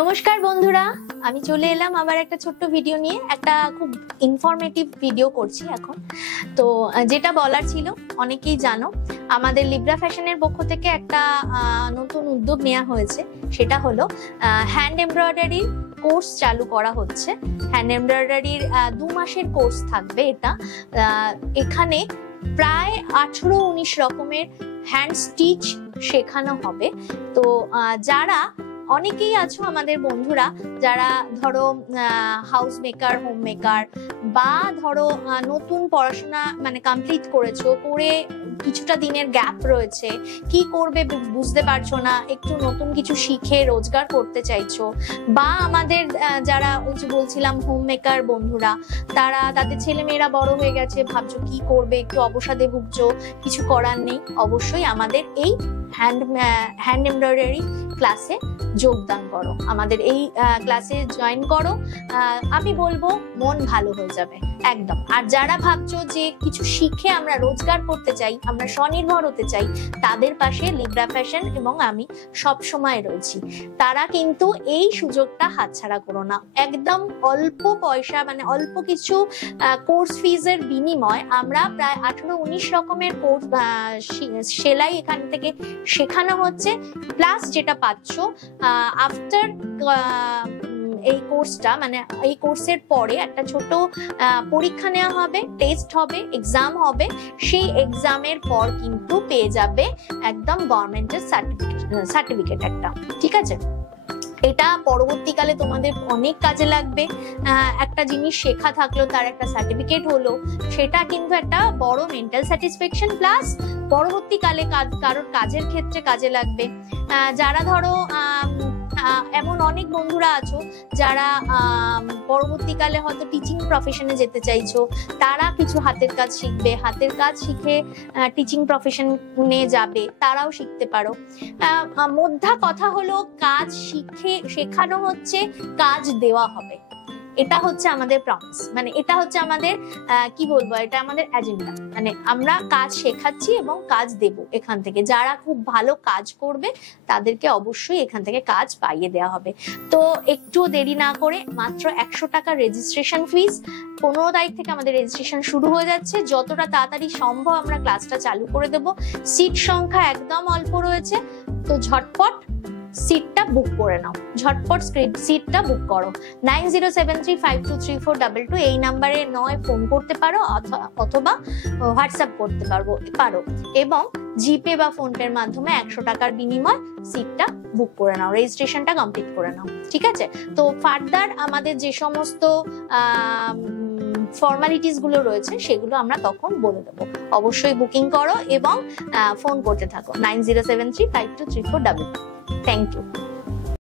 নমস্কার বন্ধুরা, আমি চলে এলাম আবার একটা ছোট্ট ভিডিও নিয়ে। একটা খুব ইনফরমেটিভ ভিডিও করছি এখন। তো যেটা বলার ছিল, অনেকেই জানো আমাদের লিব্রা ফ্যাশনের পক্ষ থেকে একটা নতুন উদ্যোগ নেওয়া হয়েছে। সেটা হলো হ্যান্ড এমব্রয়ডারির কোর্স চালু করা হচ্ছে। হ্যান্ড এমব্রয়ডারির 2 মাসের কোর্স থাকবে এটা। এখানে প্রায় 18-19 রকমের হ্যান্ড স্টিচ শেখানো হবে। তো যারা অনেকেই আছো আমাদের বন্ধুরা, যারা ধরো হাউস মেকার, হোম মেকার, বা ধরো নতুন পড়াশোনা মানে কমপ্লিট করেছো, করে কিছুটা দিনের গ্যাপ রয়েছে, কি করবে বুঝতে পারছো না, একটু নতুন কিছু শিখে রোজগার করতে চাইছো, বা আমাদের যারা ওই যে বলছিলাম হোম মেকার বন্ধুরা, তাদের ছেলে মেয়েরা বড় হয়ে গেছে, ভাবছো কি করবে, একটু অবসাদে ভুগছো, কিছু করার নেই, অবশ্যই আমাদের এই হ্যান্ড এমব্রয়ডারি ক্লাসে যোগদান করো, আমাদের এই ক্লাসে জয়েন করো। আমি বলবো মন ভালো হয়ে যাবে একদম। আর যারা ভাবছো যে কিছু শিখে আমরা রোজগার করতে চাই, আমরা স্বনির্ভর হতে চাই, তাদের পাশে লিব্রা ফ্যাশন এবং আমি সব সময় রয়েছি। তারা কিন্তু এই সুযোগটা হাতছাড়া করো না। একদম অল্প পয়সা, মানে অল্প কিছু কোর্স ফিজের বিনিময় আমরা প্রায় 18-19 রকমের কোর্স সেলাই এখান থেকে শেখানো হচ্ছে। প্লাস যেটা পাচ্ছ আফটার এই কোর্সটা, মানে এই কোর্সের পরে একটা ছোট পরীক্ষা নেওয়া হবে, টেস্ট হবে, এক্সাম হবে। সেই এক্সামের পর কিন্তু পেয়ে যাবে একদম গভর্নমেন্টের সার্টিফিকেট একটা, ঠিক আছে? এটা পরবর্তীকালে তোমাদের অনেক কাজে লাগবে। একটা জিনিস শেখা থাকলো, তার একটা সার্টিফিকেট হলো, সেটা কিন্তু একটা বড় মেন্টাল স্যাটিসফ্যাকশন, প্লাস পরবর্তীকালে কারোর কাজের ক্ষেত্রে কাজে লাগবে। যারা ধরো এমন অনেক বন্ধুরা আছো যারা পরবর্তীকালে হয়তো টিচিং প্রফেশনে যেতে চাইছো, তারা কিছু হাতের কাজ শিখবে, হাতের কাজ শিখে টিচিং প্রফেশনে যাবে, তারাও শিখতে পারো। মোদ্দা কথা হলো কাজ শেখানো হচ্ছে, কাজ দেওয়া হবে। এটা হচ্ছে আমাদের প্রমিস, মানে এটা হচ্ছে আমাদের কি বলবো, এটা আমাদের এজেন্ডা। মানে আমরা কাজ শেখাচ্ছি এবং কাজ দেব এখান থেকে। যারা খুব ভালো কাজ করবে তাদেরকে অবশ্যই এখান থেকে কাজ পাইয়ে দেওয়া হবে। তো একটু দেরি না করে, মাত্র 100 টাকা রেজিস্ট্রেশন ফিস। 15 তারিখ থেকে আমাদের রেজিস্ট্রেশন শুরু হয়ে যাচ্ছে। যতটা তাড়াতাড়ি সম্ভব আমরা ক্লাসটা চালু করে দেব। সিট সংখ্যা একদম অল্প রয়েছে, তো ঝটপট সিটটা বুক করে নাও, ঝটপট সিটটা বুক করো। 9073523422 এই নাম্বারে নয় ফোন করতে পারো অথবা হোয়াটসঅ্যাপ করতে পারো, এবং জিপে বা ফোনপের মাধ্যমে 100 টাকার বিনিময় সিটটা বুক করে নাও, রেজিস্ট্রেশনটা কমপ্লিট করে নাও, ঠিক আছে? তো ফার্দার আমাদের যে সমস্ত ফর্মালিটিস গুলো রয়েছে সেগুলো আমরা তখন বলে দেবো। অবশ্যই বুকিং করো এবং ফোন করতে থাকো 9073523422। Thank you.